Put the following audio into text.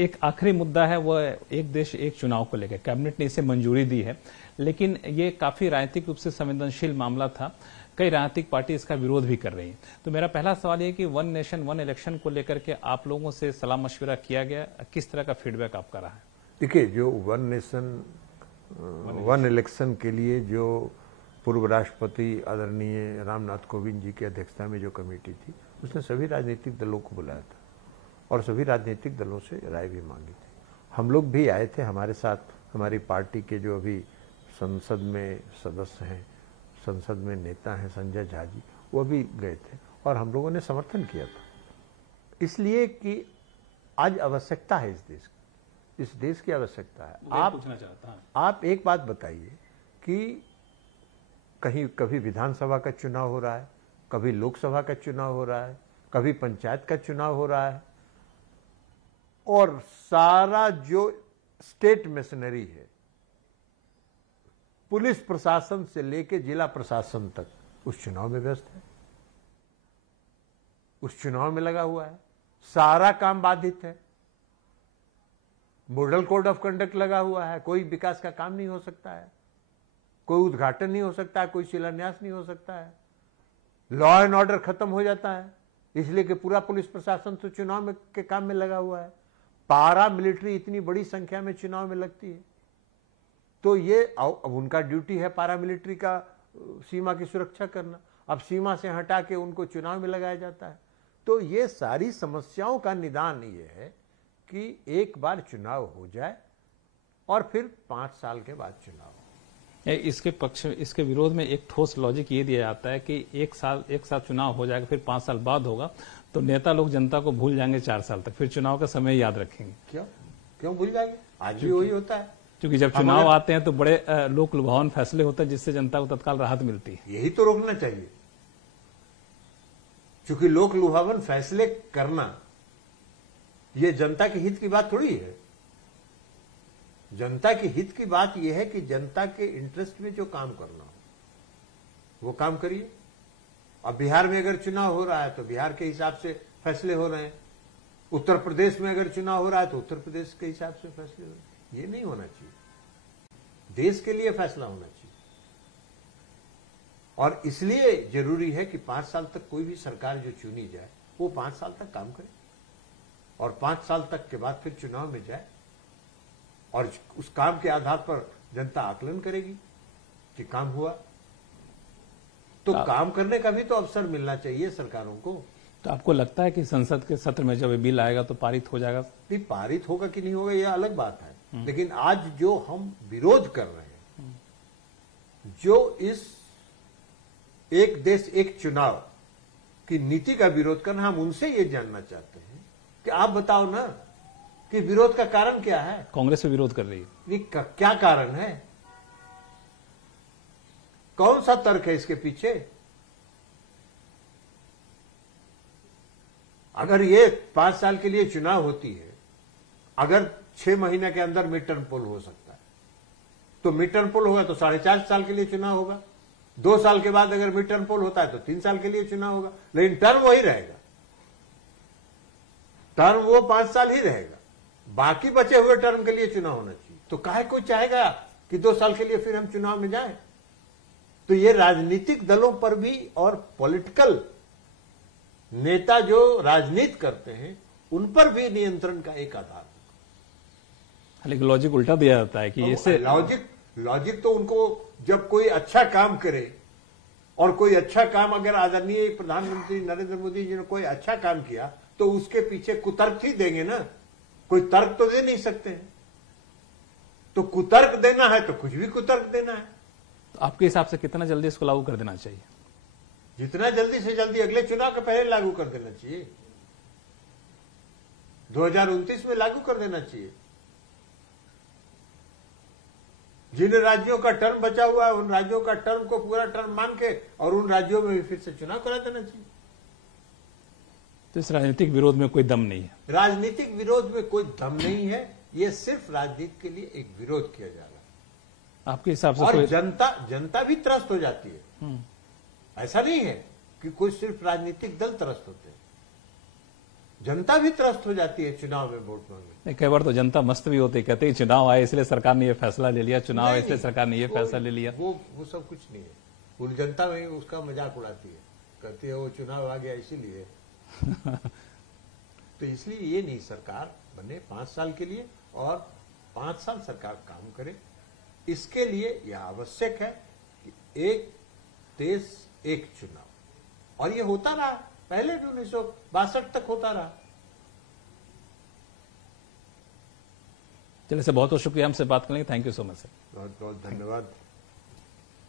एक आखिरी मुद्दा है, वो एक देश एक चुनाव को लेकर कैबिनेट ने इसे मंजूरी दी है, लेकिन ये काफी राजनीतिक रूप से संवेदनशील मामला था। कई राजनीतिक पार्टी इसका विरोध भी कर रही है। तो मेरा पहला सवाल ये कि वन नेशन वन इलेक्शन को लेकर के आप लोगों से सलाह मशविरा किया गया, किस तरह का फीडबैक आपका रहा है? देखिए, जो वन नेशन वन इलेक्शन के लिए जो पूर्व राष्ट्रपति आदरणीय रामनाथ कोविंद जी की अध्यक्षता में जो कमेटी थी, उसने सभी राजनीतिक दलों को बुलाया था और सभी राजनीतिक दलों से राय भी मांगी थी। हम लोग भी आए थे, हमारे साथ हमारी पार्टी के जो अभी संसद में सदस्य हैं, संसद में नेता हैं संजय झा जी, वो भी गए थे और हम लोगों ने समर्थन किया था, इसलिए कि आज आवश्यकता है इस देश की आवश्यकता है। आप एक बात बताइए कि कभी विधानसभा का चुनाव हो रहा है, कभी लोकसभा का चुनाव हो रहा है, कभी पंचायत का चुनाव हो रहा है, और सारा जो स्टेट मशीनरी है, पुलिस प्रशासन से लेकर जिला प्रशासन तक, उस चुनाव में व्यस्त है, उस चुनाव में लगा हुआ है। सारा काम बाधित है, मॉडल कोड ऑफ कंडक्ट लगा हुआ है, कोई विकास का काम नहीं हो सकता है, कोई उद्घाटन नहीं हो सकता है, कोई शिलान्यास नहीं हो सकता है, लॉ एंड ऑर्डर खत्म हो जाता है, इसलिए कि पूरा पुलिस प्रशासन तो चुनाव में के काम में लगा हुआ है। पारा मिलिट्री इतनी बड़ी संख्या में चुनाव में लगती है, तो ये अब उनका ड्यूटी है पारा मिलिट्री का सीमा की सुरक्षा करना। अब सीमा से हटा के उनको चुनाव में लगाया जाता है। तो ये सारी समस्याओं का निदान ये है कि एक बार चुनाव हो जाए और फिर 5 साल के बाद चुनाव हो। इसके विरोध में एक ठोस लॉजिक ये दिया जाता है कि एक साल चुनाव हो जाएगा, फिर 5 साल बाद होगा, तो नेता लोग जनता को भूल जाएंगे 4 साल तक, फिर चुनाव का समय याद रखेंगे। क्यों भूल जाएंगे? आज भी वही होता है, क्योंकि जब चुनाव आते हैं तो बड़े लोक लुभावन फैसले होते हैं जिससे जनता को तत्काल राहत मिलती है। यही तो रोकना चाहिए, क्योंकि लोक लुभावन फैसले करना ये जनता के हित की बात थोड़ी है। जनता के हित की बात यह है कि जनता के इंटरेस्ट में जो काम करना हो वो काम करिए। अब बिहार में अगर चुनाव हो रहा है तो बिहार के हिसाब से फैसले हो रहे हैं, उत्तर प्रदेश में अगर चुनाव हो रहा है तो उत्तर प्रदेश के हिसाब से फैसले हो रहे हैं। ये नहीं होना चाहिए, देश के लिए फैसला होना चाहिए। और इसलिए जरूरी है कि 5 साल तक कोई भी सरकार जो चुनी जाए वो 5 साल तक काम करे और 5 साल तक के बाद फिर चुनाव में जाए और उस काम के आधार पर जनता आकलन करेगी कि काम हुआ। तो काम करने का भी तो अवसर मिलना चाहिए सरकारों को। तो आपको लगता है कि संसद के सत्र में जब बिल आएगा तो पारित हो जाएगा? पारित होगा कि नहीं होगा यह अलग बात है, लेकिन आज जो हम विरोध कर रहे हैं, जो इस एक देश एक चुनाव की नीति का विरोध करना, हम उनसे ये जानना चाहते हैं कि आप बताओ ना कि विरोध का कारण क्या है। कांग्रेस में विरोध कर रही है, क्या कारण है, कौन सा तर्क है इसके पीछे? अगर ये 5 साल के लिए चुनाव होती है, अगर 6 महीने के अंदर मिड टर्म पोल हो सकता है, तो मिड टर्म पोल होगा तो 4.5 साल के लिए चुनाव होगा। 2 साल के बाद अगर मिड टर्म पोल होता है तो 3 साल के लिए चुनाव होगा, लेकिन टर्म वही रहेगा, टर्म वो 5 साल ही रहेगा। बाकी बचे हुए टर्म के लिए चुनाव होना चाहिए। तो काहे कोई चाहेगा कि 2 साल के लिए फिर हम चुनाव में जाएं? तो ये राजनीतिक दलों पर भी और पॉलिटिकल नेता जो राजनीति करते हैं उन पर भी नियंत्रण का एक आधार है। लेकिन लॉजिक उल्टा दिया जाता है कि इससे लॉजिक तो उनको, जब कोई अच्छा काम करे और कोई अच्छा काम अगर आदरणीय प्रधानमंत्री नरेंद्र मोदी जी ने कोई अच्छा काम किया तो उसके पीछे कुतर्क ही देंगे ना, कोई तर्क तो दे नहीं सकते हैं। तो कुतर्क देना है तो कुछ भी कुतर्क देना है। तो आपके हिसाब से कितना जल्दी इसको लागू कर देना चाहिए? जितना जल्दी से जल्दी, अगले चुनाव के पहले लागू कर देना चाहिए, 2029 में लागू कर देना चाहिए। जिन राज्यों का टर्म बचा हुआ है उन राज्यों का टर्म को पूरा टर्म मान के और उन राज्यों में भी फिर से चुनाव करा देना चाहिए। तो इस राजनीतिक विरोध में कोई दम नहीं है? राजनीतिक विरोध में कोई दम नहीं है, ये सिर्फ राजनीति के लिए एक विरोध किया जा रहा है आपके हिसाब से। और जनता भी त्रस्त हो जाती है। ऐसा नहीं है कि कोई सिर्फ राजनीतिक दल त्रस्त होते हैं, जनता भी त्रस्त हो जाती है चुनाव में वोट मांगने। कई बार तो जनता मस्त भी होती, कहते हैं चुनाव आए इसलिए सरकार ने ये फैसला ले लिया, चुनाव आए इसलिए सरकार ने ये फैसला ले लिया। वो सब कुछ नहीं है। पूरी जनता में उसका मजाक उड़ाती है, कहती है वो चुनाव आ गया इसीलिए। तो इसलिए ये नहीं, सरकार बने 5 साल के लिए और 5 साल सरकार काम करे। इसके लिए यह आवश्यक है कि एक देश एक चुनाव, और ये होता रहा, पहले भी 1962 तक होता रहा। चलिए सर, बहुत बहुत शुक्रिया हमसे बात करने के, thank you so much sir. बहुत बहुत धन्यवाद।